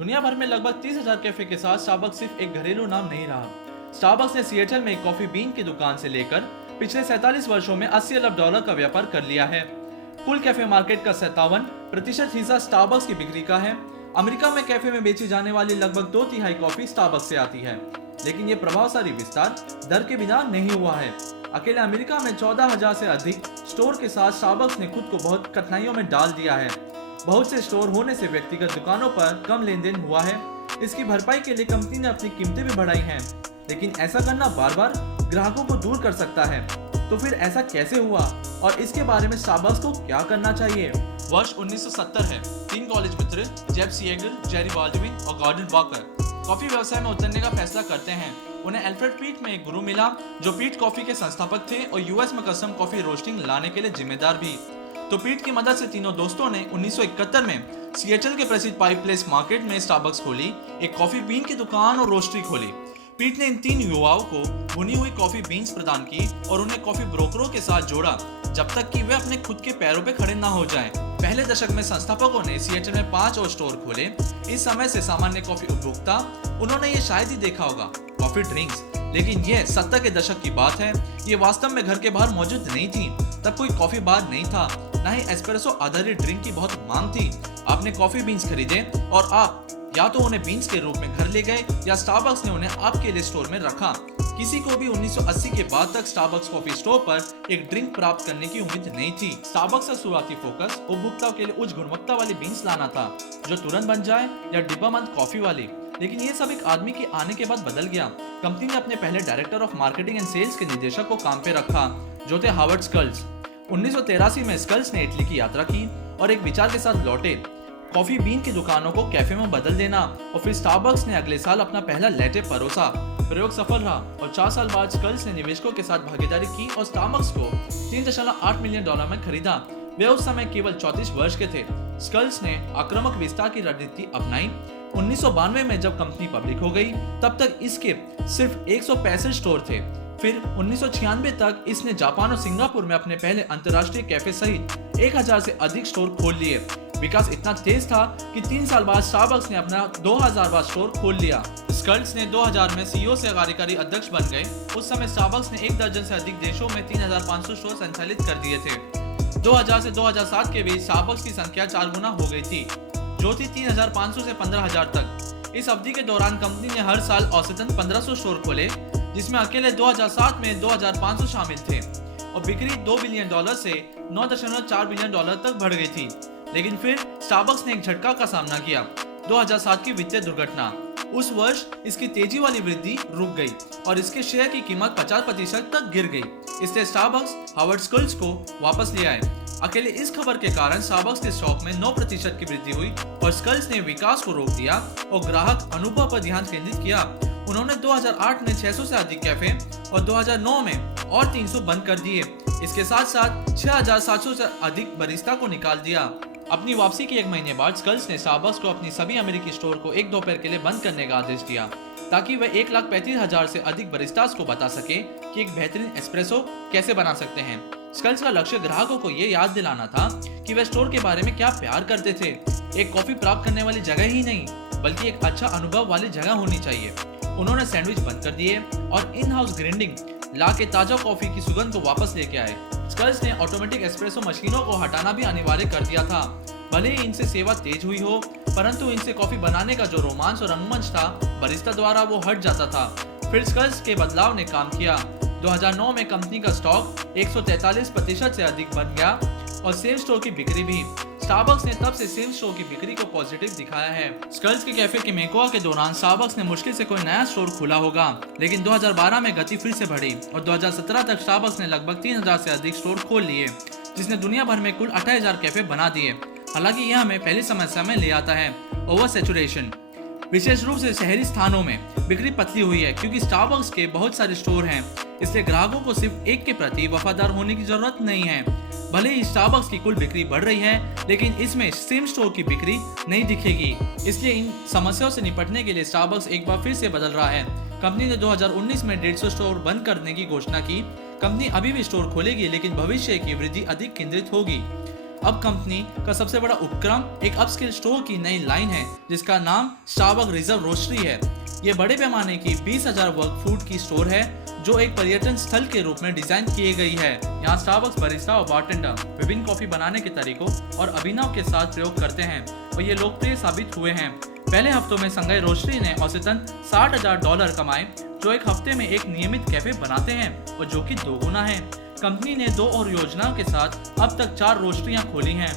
दुनिया भर में लगभग 30,000 कैफे के साथ स्टारबक्स सिर्फ एक घरेलू नाम नहीं रहा। स्टारबक्स ने सिएटल में एक कॉफी बीन की दुकान से लेकर पिछले 47 वर्षों में $80 अरब का व्यापार कर लिया है। कुल कैफे मार्केट का 57% हिस्सा स्टारबक्स की बिक्री का है। अमेरिका में कैफे में बेची जाने वाली लगभग 2/3 कॉफी स्टारबक्स से आती है, लेकिन ये प्रभावशाली विस्तार दर के बिना नहीं हुआ है। अकेले अमेरिका में 14,000 से अधिक स्टोर के साथ स्टारबक्स ने खुद को बहुत कठिनाइयों में डाल दिया है। बहुत से स्टोर होने से व्यक्तिगत दुकानों पर कम लेन देन हुआ है। इसकी भरपाई के लिए कंपनी ने अपनी कीमतें भी बढ़ाई हैं, लेकिन ऐसा करना बार बार ग्राहकों को दूर कर सकता है। तो फिर ऐसा कैसे हुआ और इसके बारे में स्टारबक्स को क्या करना चाहिए? वर्ष 1970 है। 3 कॉलेज मित्र जेफ सिएगल, जेरी बाल्डविन और गॉर्डन वॉकर कॉफी व्यवसाय में उतरने का फैसला करते हैं। उन्हें अल्फ्रेड पीट में एक गुरु मिला, जो पीट कॉफी के संस्थापक थे और यूएस में कस्टम कॉफी रोस्टिंग लाने के लिए जिम्मेदार भी। तो पीट की मदद से तीनों दोस्तों ने 1971 में सिएटल के प्रसिद्ध पाइप प्लेस मार्केट में स्टारबक्स खोली, एक कॉफी बीन की दुकान और रोस्ट्री खोली। पीट ने इन 3 युवाओं को भुनी हुई कॉफी बीन्स प्रदान की और उन्हें कॉफी ब्रोकरों के साथ जोड़ा, जब तक कि वे अपने खुद के पैरों पे खड़े ना हो जाएं। पहले दशक में संस्थापकों ने सिएटल में 5 और स्टोर खोले। इस समय से सामान्य कॉफी उपभोक्ता, उन्होंने ये शायद ही देखा होगा, कॉफी ड्रिंक्स। लेकिन यह 70 के दशक की बात है। ये वास्तव में घर के बाहर मौजूद नहीं थी। तब कोई कॉफी बार नहीं था, ना ही एस्प्रेसो आधारित ड्रिंक की बहुत मांग थी। आपने कॉफी बीन्स खरीदे और आप या तो उन्हें बीन्स के रूप में घर ले गए या स्टारबक्स ने उन्हें आपके लिए स्टोर में रखा। किसी को भी 1980 के बाद तक स्टारबक्स कॉफी स्टोर पर एक ड्रिंक प्राप्त करने की उम्मीद नहीं थी। स्टारबक्स का शुरुआती फोकस उपभोक्ताओं के लिए उच्च गुणवत्ता वाली बीन्स लाना था, जो तुरंत बन जाए, या डिब्बाबंद कॉफी वाली। लेकिन ये सब एक आदमी के आने के बाद बदल गया। कंपनी ने अपने पहले director of marketing and sales के निदेशक को काम पे रखा, जो थे हावर्ड स्कल्स। 1983 में स्कल्स ने इटली की यात्रा की और एक विचार के साथ लौटे, कॉफी बीन की दुकानों को कैफे में बदल देना। और फिर स्टारबक्स ने अगले साल अपना पहला लैटे परोसा। प्रयोग सफल रहा और 4 साल बाद स्कल्स ने निवेशकों के साथ भागीदारी की और स्टारबक्स को $3.8 मिलियन में खरीदा। वे उस समय केवल 34 वर्ष के थे। स्कल्स ने आक्रामक विस्तार की रणनीति अपनाई। 1992 में जब कंपनी पब्लिक हो गई, तब तक इसके सिर्फ 165 स्टोर थे। फिर 1996 तक इसने जापान और सिंगापुर में अपने पहले अंतर्राष्ट्रीय कैफे सहित 1000 से अधिक स्टोर खोल लिए। विकास इतना तेज था कि 3 साल बाद स्टारबक्स ने अपना 2000वां स्टोर खोल लिया। स्कल्स ने 2000 में सीईओ से कार्यकारी अध्यक्ष बन गए। उस समय स्टारबक्स ने 1 दर्जन से अधिक देशों में 3500 स्टोर संचालित कर दिए थे। 2000 से 2007 के बीच स्टारबक्स की संख्या 4 गुना हो गई थी, जो थी 3500 से 15000 तक। इस अवधि के दौरान कंपनी ने हर साल औसतन 1500 स्टोर खोले, जिसमें अकेले 2007 में 2500 शामिल थे और बिक्री $2 बिलियन से $9.4 बिलियन तक बढ़ गई थी। लेकिन फिर स्टारबक्स ने एक झटका का सामना किया, 2007 की वित्तीय दुर्घटना। उस वर्ष इसकी तेजी वाली वृद्धि रुक गई और इसके शेयर की कीमत 50% तक गिर गई। इसलिए स्टारबक्स हावर्ड स्कल्स को वापस ले आए। अकेले इस खबर के कारण स्टारबक्स के स्टॉक में 9% की वृद्धि हुई और स्कल्स ने विकास को रोक दिया और ग्राहक अनुभव पर ध्यान केंद्रित किया। उन्होंने 2008 में 600 से अधिक कैफे और 2009 में और 300 बंद कर दिए। इसके साथ साथ 6700 से अधिक बरिस्ता को निकाल दिया। अपनी वापसी के 1 महीने बाद स्कल्स ने स्टारबक्स को अपनी सभी अमेरिकी स्टोर को 1 दोपहर के लिए बंद करने का आदेश दिया, ताकि वे 1,35,000 से अधिक बरिस्तास को बता सके कि एक बेहतरीन एस्प्रेसो कैसे बना सकते हैं। स्कल्स का लक्ष्य ग्राहकों को ये याद दिलाना था कि वे स्टोर के बारे में क्या प्यार करते थे। एक कॉफी प्राप्त करने वाली जगह ही नहीं, बल्कि एक अच्छा अनुभव वाली जगह होनी चाहिए। उन्होंने सैंडविच बंद कर दिए और इन हाउस ग्राइंडिंग ला के ताजा कॉफी की सुगंध को वापस लेके आए। स्कल्स ने ऑटोमेटिक एस्प्रेसो मशीनों को हटाना भी अनिवार्य कर दिया था। भले ही इनसे सेवा तेज हुई हो, परंतु इनसे कॉफी बनाने का जो रोमांच और रंगमंच था, बरिस्ता द्वारा वो हट जाता था। फिर स्कल्स के बदलाव ने काम किया। 2009 में कंपनी का स्टॉक 143% से अधिक बन गया और सेम स्टोर की बिक्री भी। स्टारबक्स ने तब से सेम स्टोर की बिक्री को पॉजिटिव दिखाया है। स्कल्स के कैफे के मेकोआ के दौरान स्टारबक्स ने मुश्किल से कोई नया स्टोर खोला होगा, लेकिन 2012 में गति फिर से बढ़ी और 2017 तक स्टारबक्स ने लगभग 3000 से अधिक स्टोर खोल लिए, जिसने दुनिया भर में कुल 28,000 कैफे बना दिए। हालांकि यह हमें पहली समस्या में ले आता है, ओवर सैचुरेशन। विशेष रूप से शहरी स्थानों में बिक्री पतली हुई है, क्योंकि स्टारबक्स के बहुत सारे स्टोर हैं। इसलिए ग्राहकों को सिर्फ एक के प्रति वफादार होने की जरूरत नहीं है। भले ही स्टारबक्स की कुल बिक्री बढ़ रही है, लेकिन इसमें सेम स्टोर की बिक्री नहीं दिखेगी। इसलिए इन समस्याओं से निपटने के लिए स्टारबक्स एक बार फिर से बदल रहा है। कंपनी ने 2019 में 150 स्टोर बंद करने की घोषणा की। कंपनी अभी भी स्टोर खोलेगी, लेकिन भविष्य की वृद्धि अधिक केंद्रित होगी। अब कंपनी का सबसे बड़ा उपक्रम एक अपस्केल स्टोर की नई लाइन है जिसका नाम स्टारबक्स रिजर्व रोस्टरी है। ये बड़े पैमाने की 20,000 वर्ग फुट की स्टोर है जो एक पर्यटन स्थल के रूप में डिजाइन की गई है। यहाँ स्टारबक्स बरिस्टा और बारटेंडर विभिन्न कॉफी बनाने के तरीकों और अभिनव के साथ प्रयोग करते हैं और ये लोकप्रिय साबित हुए हैं। पहले हफ्तों में संघाई रोस्टरी ने औसतन $60,000 कमाए जो एक हफ्ते में एक नियमित कैफे बनाते हैं और जो कि दोगुना है। कंपनी ने 2 और योजनाओं के साथ अब तक 4 रोस्टरियां खोली हैं।